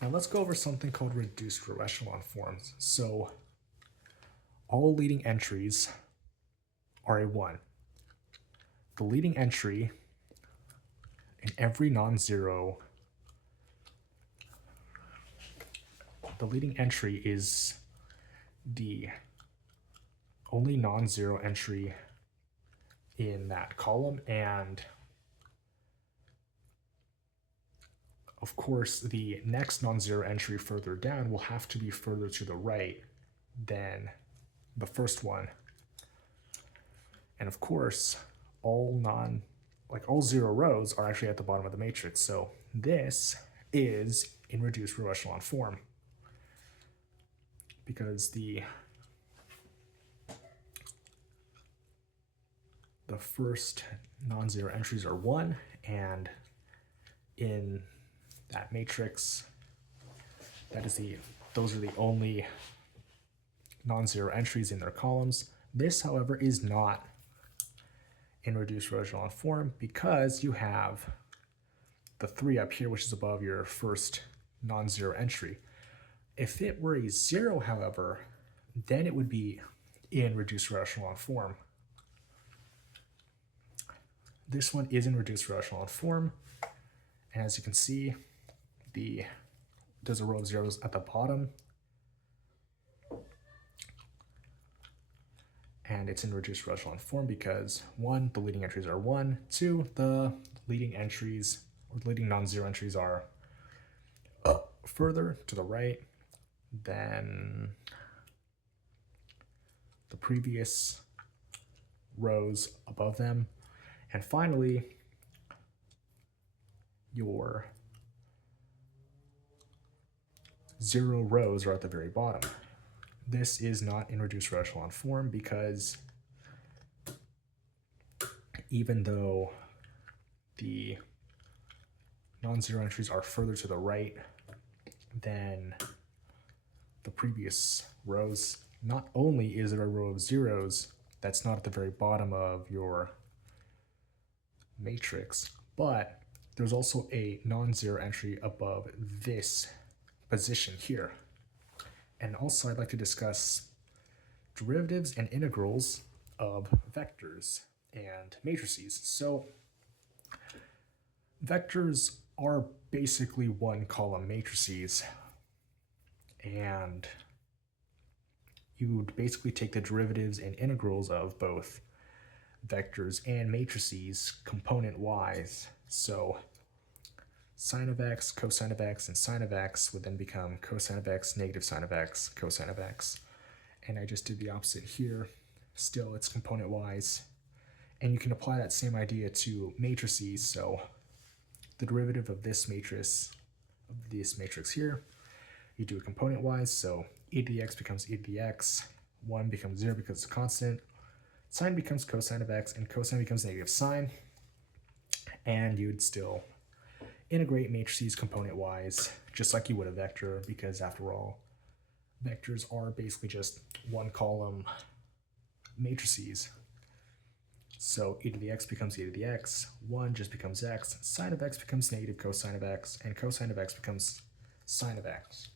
Now let's go over something called reduced row echelon forms. So all leading entries are a 1. The leading entry in every non-zero, the leading entry is the only non-zero entry in that column, and of course the next non-zero entry further down will have to be further to the right than the first one. And of course all zero rows are actually at the bottom of the matrix, so this is in reduced row echelon form because the first non-zero entries are 1, and in that matrix, those are the only non-zero entries in their columns. This, however, is not in reduced row echelon form because you have the 3 up here, which is above your first non-zero entry. If it were a 0, however, then it would be in reduced row echelon form. This one is in reduced row echelon form, and as you can see, there's a row of zeros at the bottom, and it's in reduced row echelon form because 1, the leading entries are 1, 2, the leading entries or the leading non-zero entries are further to the right than the previous rows above them. And finally, your 0 rows are at the very bottom. This is not in reduced row echelon form because even though the non-zero entries are further to the right than the previous rows, not only is there a row of zeros that's not at the very bottom of your matrix, but there's also a non-zero entry above this position here. And also I'd like to discuss derivatives and integrals of vectors and matrices. So vectors are basically 1-column matrices, and you would basically take the derivatives and integrals of both vectors and matrices component-wise. So sine of x, cosine of x, and sine of x would then become cosine of x, negative sine of x, cosine of x. And I just did the opposite here. Still, it's component-wise. And you can apply that same idea to matrices. So the derivative of this matrix here, you do it component-wise. So e to the x becomes e to the x. 1 becomes 0 because it's a constant. Sine becomes cosine of x, and cosine becomes negative sine. And you'd still integrate matrices component-wise, just like you would a vector, because after all, vectors are basically just 1-column matrices. So e to the x becomes e to the x, 1 just becomes x, sine of x becomes negative cosine of x, and cosine of x becomes sine of x.